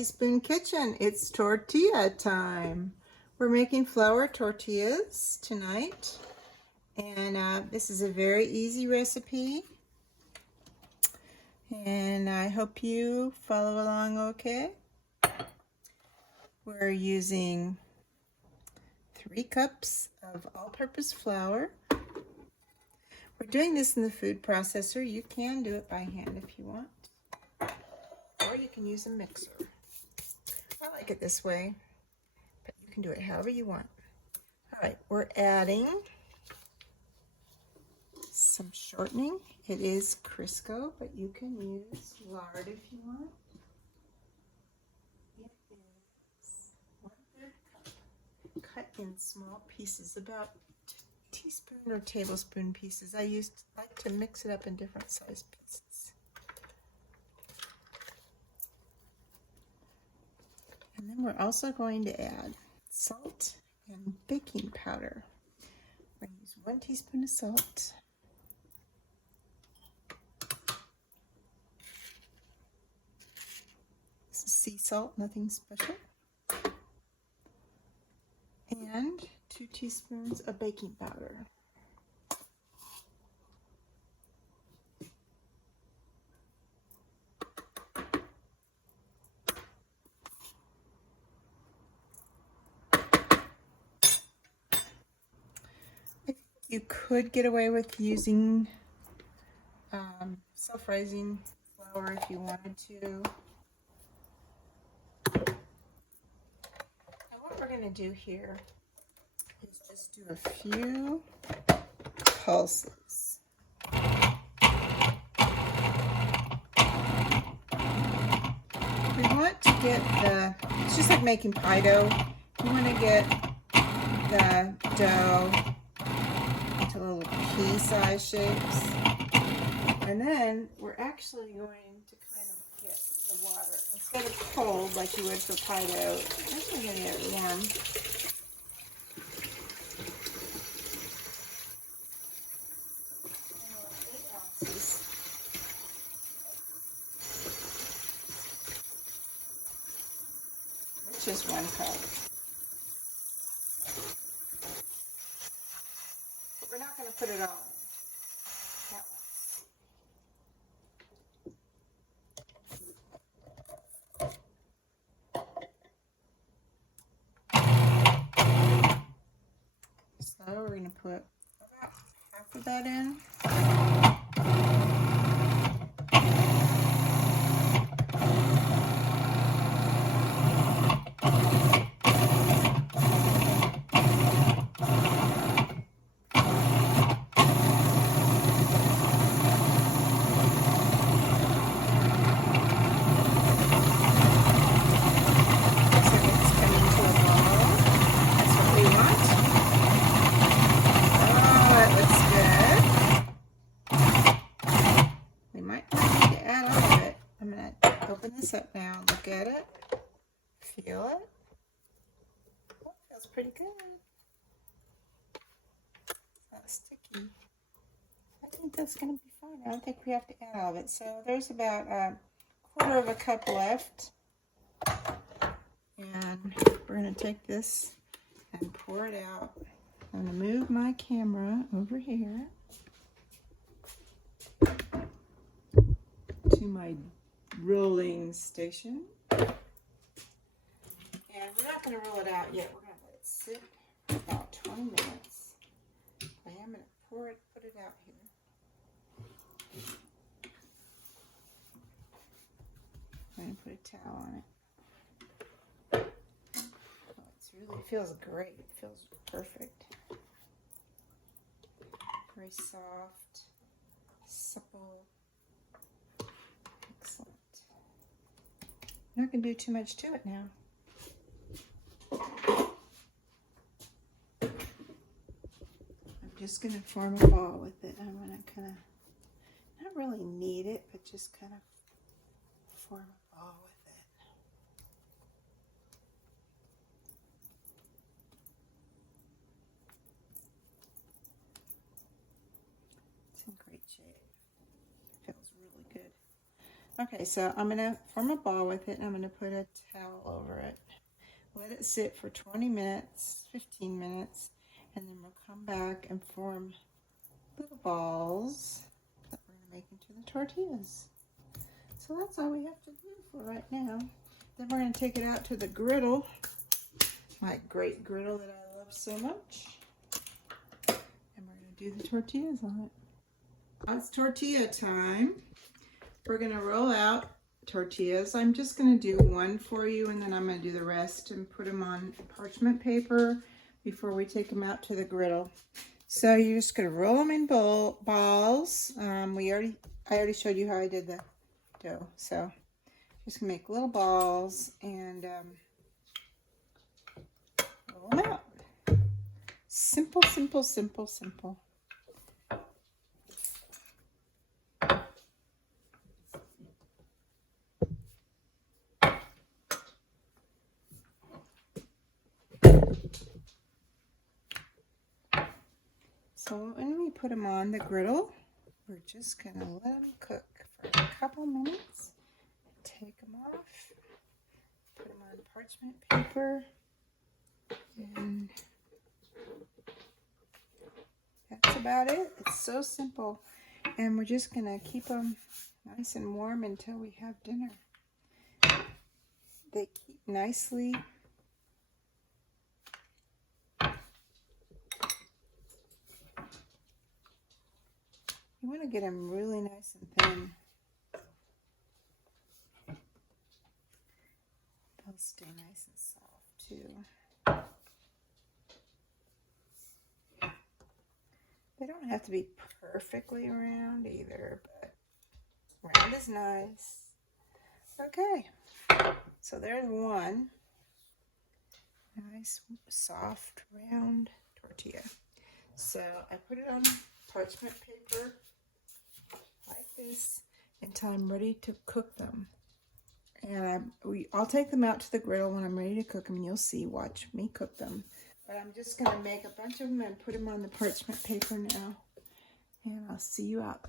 Spoon Kitchen, it's tortilla time. We're making flour tortillas tonight, and this is a very easy recipe, and I hope you follow along okay. We're using 3 cups of all-purpose flour. We're doing this in the food processor. You can do it by hand if you want, or you can use a mixer. I like it this way, but you can do it however you want. All right, we're adding some shortening. It is Crisco, but you can use lard if you want. It is 1/3 cup, cut in small pieces, about teaspoon or tablespoon pieces. I like to mix it up in different size pieces. And then we're also going to add salt and baking powder. We're going to use 1 teaspoon of salt. This is sea salt, nothing special. And 2 teaspoons of baking powder. You could get away with using self-rising flour if you wanted to. And what we're going to do here is just do a few pulses. We want to get it's just like making pie dough. You want to get the dough into little pea-sized shapes. And then we're actually going to kind of get the water, instead of cold like you would for pie dough, we're actually going to get it warm. And 8 ounces. Which is 1 cup. But we're not going to put it all in at once. So we're going to put about half of that in. Open this up now, look at it, feel it. Oh, it feels pretty good. It's not sticky. I think that's going to be fine. I don't think we have to add all of it. So there's about a 1/4 cup left. And we're going to take this and pour it out. I'm going to move my camera over here to my rolling station, and we're not going to roll it out yet. We're going to let it sit for about 20 minutes. I am going to put it out here. I'm going to put a towel on it. Oh, it feels great. It feels perfect. Very soft, supple. Excellent. I'm not going to do too much to it now. I'm just going to form a ball with it. I'm going to kind of, not really knead it, but just kind of form a ball with it. It's in great shape. Feels really good. Okay, so I'm gonna form a ball with it and I'm gonna put a towel over it. Let it sit for 20 minutes, 15 minutes, and then we'll come back and form little balls that we're gonna make into the tortillas. So that's all we have to do for right now. Then we're gonna take it out to the griddle, my great griddle that I love so much. And we're gonna do the tortillas on it. It's tortilla time. We're gonna roll out tortillas. I'm just going to do one for you, and then I'm going to do the rest and put them on parchment paper before we take them out to the griddle. So you're just going to roll them in balls. I already showed you how I did the dough. So just going to make little balls and roll them out. Simple, simple, simple, simple. So when we put them on the griddle, we're just going to let them cook for a couple minutes. Take them off, put them on parchment paper, and that's about it. It's so simple. And we're just going to keep them nice and warm until we have dinner. They keep nicely. You want to get them really nice and thin. They'll stay nice and soft too. They don't have to be perfectly round either, but round is nice. Okay, so there's one nice, soft, round tortilla. So I put it on parchment paper like this until I'm ready to cook them. And I'll take them out to the griddle when I'm ready to cook them, and you'll see. Watch me cook them. But I'm just going to make a bunch of them and put them on the parchment paper now. And I'll see you out.